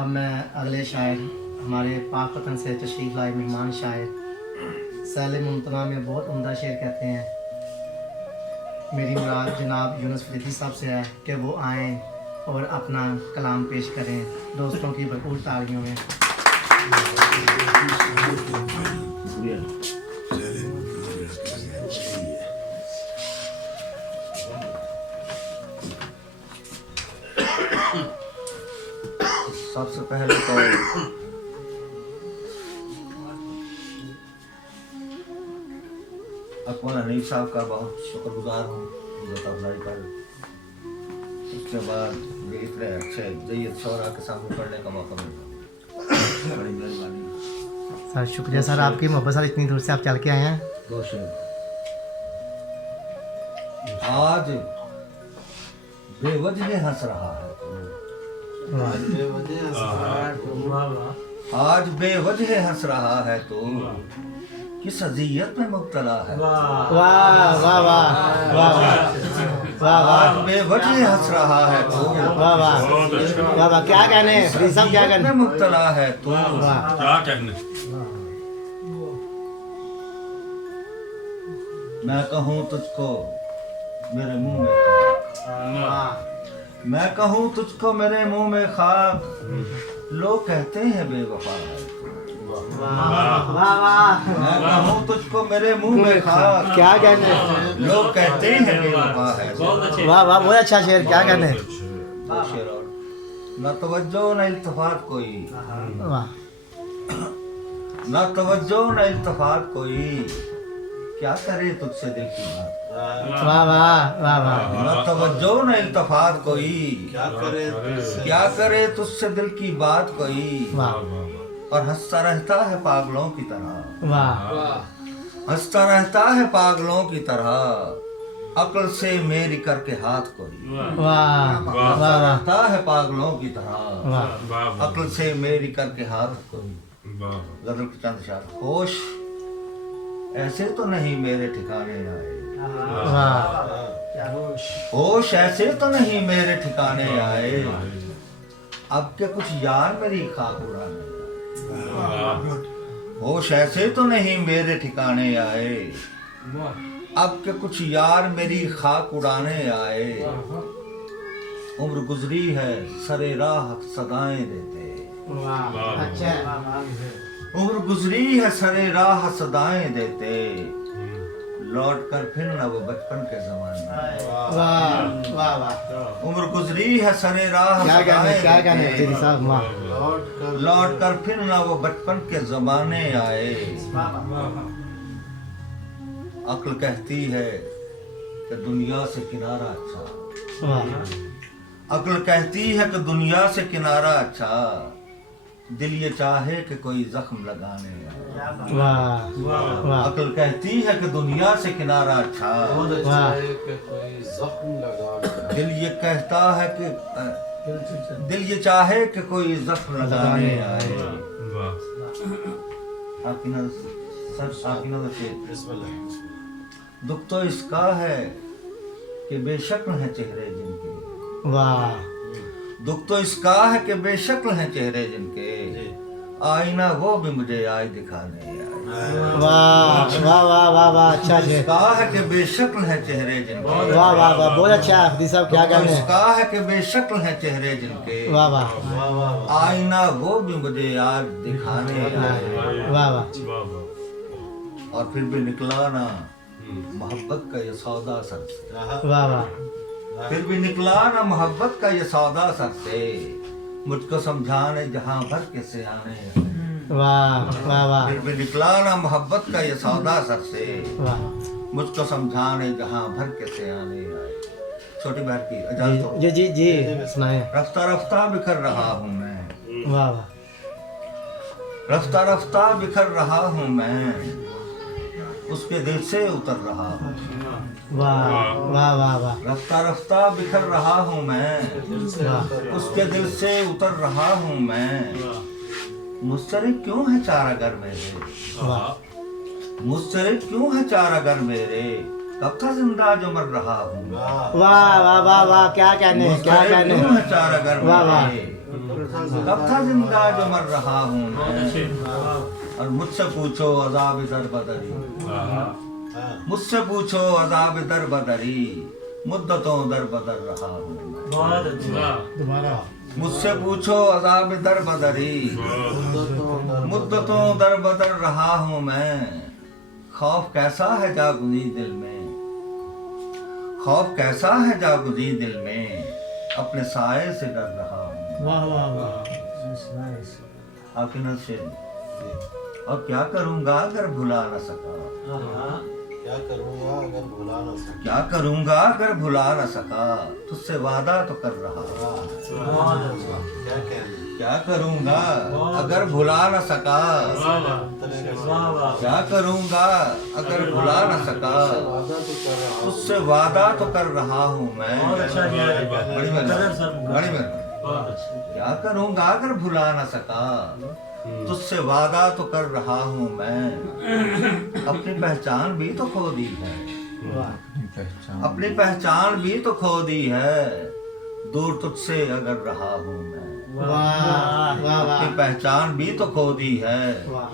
अब मैं अगले शायर हमारे पाक वतन से तशरीफ़ लाए मेहमान शायर सैल मुमतना में बहुत उम्दा शेर कहते हैं। मेरी मुराद जनाब यूनुस फरीदी साहब से है कि वो आएँ और अपना कलाम पेश करें दोस्तों की भरपूर तालियों में। सबसे पहले तो अकमल हनीफ साहब का बहुत शुक्रगुजार हूँ जो तबलाई पर। उसके बाद ये इतने अच्छे जय्यद शौरा के सामने पढ़ने का मौका मिला, बड़ी मेहरबानी सर। शुक्रिया सर आपकी मोहब्बत सर, इतनी दूर से आप चल के आए हैं। आज बेवजह हंस रहा है, आज बेवजह हंस रहा है तो किस अज़ियत में मुब्तला है। वाह वाह वाह वाह वाह, आज बेवजह हंस रहा है तो वाह वाह वाह, क्या कहने फरीद साहब, क्या कहने में मुब्तला है तो क्या कहने। मैं कहूँ तुझको मेरे मुंह में खाक, मैं कहूँ तुझको मेरे मुंह में खाक, लोग कहते हैं बेवफा है। वाह वाह, मैं कहूँ तुझको मेरे मुंह में खाक, क्या कहने, लोग कहते हैं बेवफा है। वाह वाह, बहुत अच्छा शेर, क्या कहने। न तवज्जो न इल्तिफात कोई, वाह न तवज्जो न इल्तिफात कोई, क्या करे तुझसे दिल की बात। वाह वाह वाह वाह, न तवज्जो न इल्तिफात कोई, क्या करे तुझसे दिल की बात कोई, वाह और हंसता रहता है पागलों की तरह, वाह हंसता रहता है पागलों की तरह, अक्ल से मेरी करके हाथ कोई। वाह हंसता रहता है पागलों की तरह, वाह अक्ल से मेरी करके हाथ कोई। गजल के चंद शायर। होश ऐसे तो नहीं मेरे ठिकाने आए, वाह, होश ऐसे तो नहीं मेरे ठिकाने आए, अब के कुछ यार मेरी खाक उड़ाने आए। होश ऐसे तो नहीं मेरे ठिकाने आए, अब के कुछ यार मेरी खाक उड़ाने आए। उम्र गुजरी है सरे राह सदाएं देते, अच्छा, उम्र गुजरी है सरे राह सदाएं देते, लौट कर फिर न वो बचपन के जमाने। वाह वाह वाह, उम्र गुजरी है सरे राह क्या कहने, क्या कहने सदाएं फरीद साहब, वाह देते, लौट कर फिर न वो बचपन के जमाने आए। अक्ल कहती है कि दुनिया से किनारा अच्छा, वाह अक्ल कहती है कि दुनिया से किनारा अच्छा, दिल ये चाहे कि कोई जख्म लगाने आए। वाह वाह, अक्ल कहती है कि दुनिया से किनारा अच्छा, वाह दिल ये कहता है कि दिल ये चाहे कि कोई जख्म लगाने आए। दुख तो इसका है कि बेशक्ल हैं चेहरे जिनके, वाह दुख तो इसका है कि बेशक्ल हैं चेहरे जिनके, आईना वो भी मुझे आज दिखाने आए। वाह वाह वाह वाह वाह, अच्छा शेर, इसका है कि बेशक्ल हैं चेहरे जिनके, वाह वाह वाह, बहुत अच्छा है फरीद साहब, क्या तो कहने। इसका है कि बेशक्ल हैं चेहरे जिनके, वाह वाह आईना वो भी मुझे आज दिखाने आए। वाह वाह, और फिर भी निकला ना मोहब्बत का ये सौदा सर से, वाह वाह, फिर भी निकला ना मोहब्बत का ये सौदा सर से, मुझको समझाने जहां भर के से आने आए। वाह वाह वाह फिर भी निकला ना मोहब्बत का ये सौदा सर से, वाह, मुझको समझाने जहां भर के से आने आए। छोटी बहन की इजाजत हो। जी जी जी सुनाए। रफ्ता रफ्ता बिखर रहा हूँ मैं, वाह वाह, रफ्ता रफ्ता बिखर रहा हूँ मैं, उसके दिल से उतर रहा हूँ। वाह वाह वाह वाह, रफ्ता रफ्ता बिखर रहा हूँ मैं, उसके दिल से उतर रहा हूँ मैं। मुस्तरिब क्यों है चारा घर मेरे, वाह मुस्तरिब क्यों है चारा घर मेरे, कब था जिंदा जो मर रहा हूँ। वाह वाह वाह वाह, क्या कहने हैं, क्या मुस्तरिब कहने क्यों हैं। है चार अगर वाह, वाह। मेरे, कब था जिंदा जो मर रहा हूँ मैं। और मुझसे पूछो अज़ाब दर बदरी, मुझसे पूछो अज़ाब दर बदरी, मुद्दतों दर बदर रहा हूँ मैं। मुझसे पूछो अज़ाब दर बदरी, मुद्दतों दर बदर रहा हूँ मैं। खौफ कैसा है जागुज़ी दिल में, खौफ कैसा है जागुज़ी दिल में, अपने साए से डर रहा हूँ। वाह वाह वाह। आखिर से और क्या करूँगा अगर भुला न सका, क्या करूँगा अगर भुला न सका। क्या करूँगा अगर भुला न सका, तुझसे वादा तो कर रहा। क्या कहने। क्या करूँगा अगर भुला न सका, क्या करूँगा अगर भुला न सका, वादा तो कर रहा हूँ। तुझसे वादा तो कर रहा हूँ मैं। बड़ी मेहरबानी, बड़ी मेहरबानी। क्या करूँगा अगर भुला न सका, तुझसे वादा तो कर रहा हूँ मैं। अपनी पहचान भी तो खो दी है, अपनी पहचान भी तो खो दी है, दूर तुझसे अगर रहा हूँ मैं। वाह वाह वाह। अपनी पहचान भी तो खो दी है, वाह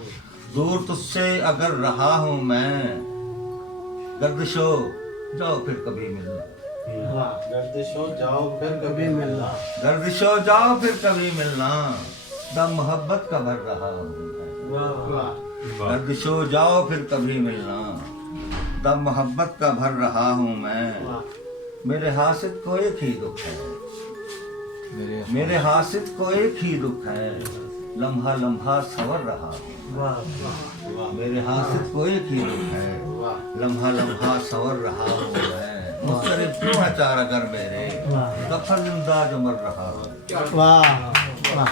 दूर तुझसे अगर रहा हूँ मैं। गर्दिशो जाओ फिर कभी मिलना, वाह। गर्दिशों जाओ फिर कभी मिलना। गर्दिशो जाओ फिर कभी मिलना, दम मोहब्बत का भर रहा हूँ मैं। वाह गर्दिशो जाओ फिर कभी मिलना, दम मोहब्बत का भर रहा हूँ मैं। वाह। मेरे हासिद को एक ही दुख है, मेरे हासिद को एक ही दुख है, लम्हा लम्हा सवर रहा हूँ। वाह मेरे हासिद को एक ही दुख है, लम्हा लम्हा सवर रहा हूँ मैं। मुस्तरिब क्यों है चार अगर मेरे, कब था जिंदा जो मर रहा हूँ। वाह वाह।